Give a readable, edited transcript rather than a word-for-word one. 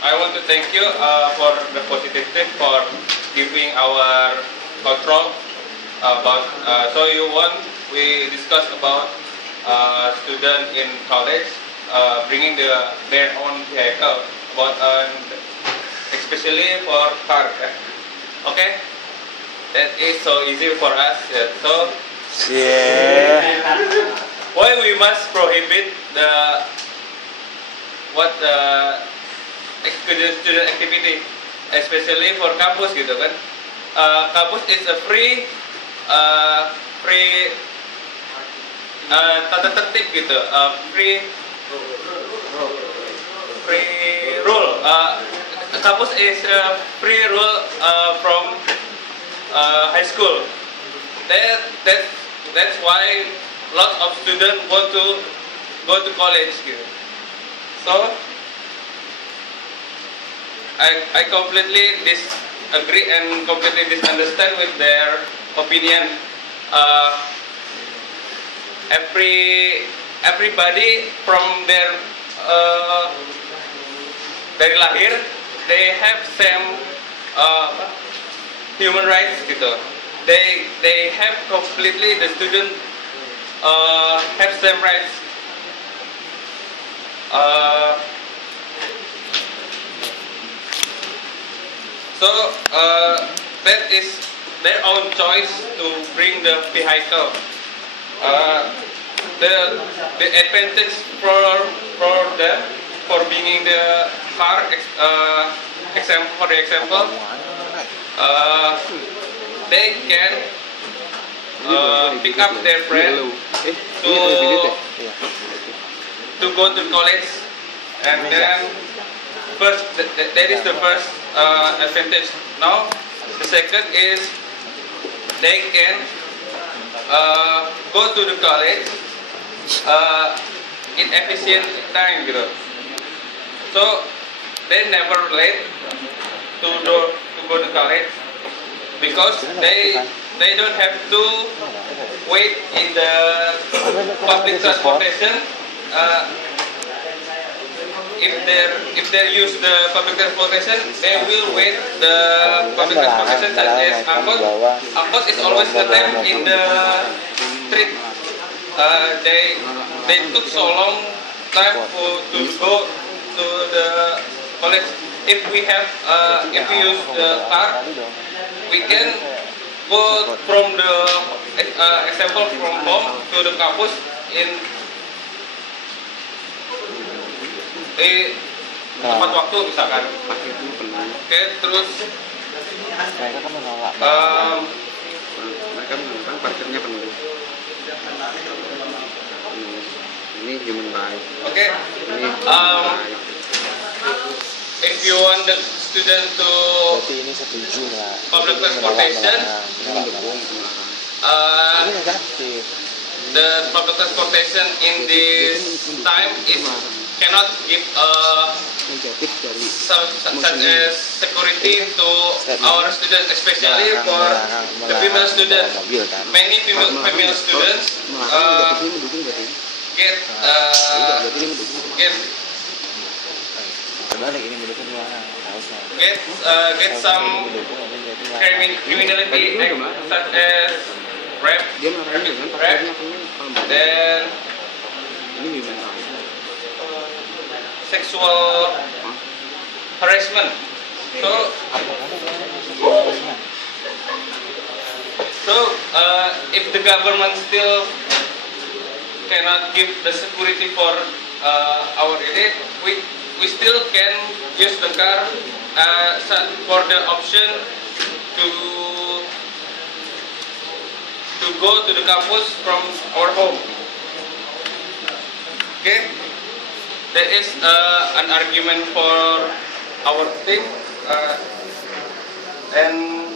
I want to thank you for the positive tip for giving our control about. So you want we discuss about student in college bringing their own vehicle, about especially for car. Okay, that is so easy for us. Yeah. So why we must prohibit the student activity, especially for kampus gitu kan. Kampus is a free tata tertib gitu, free rule. Kampus is a free rule from high school. That's why lots of students want to go to college gitu. So I completely disagree and completely misunderstand with their opinion. Everybody from their dari lahir they have same human rights gitu. They have completely, the student have same rights. So that is their own choice to bring the vehicle. The advantage for them for bringing the car, example, they can pick up their friend to go to college, and then first that is the first advantage. Now the second is they can go to the college in efficient time gitu. So they never late to go to college because they don't have to wait in the public transportation. If they use the public transportation, they will wait the public transportation such as angkot. Angkot is always the time in the street. They took so long time to go to the college. If we use the car, we can go from the example from home to the campus in tepat waktu misalkan. Oke, terus mereka kan menolak. Mereka menolak parkirnya penuh. Ini human right. Oke. If you want the student to ini setuju lah. Public transportation, the public transportation in this time is cannot give such as security to our students, especially for the female students. Many female students get some criminality such as rape, then sexual harassment. So if the government still cannot give the security for our elite, we still can use the car for the option to go to the campus from our home. Okay, there is an argument for our thing, and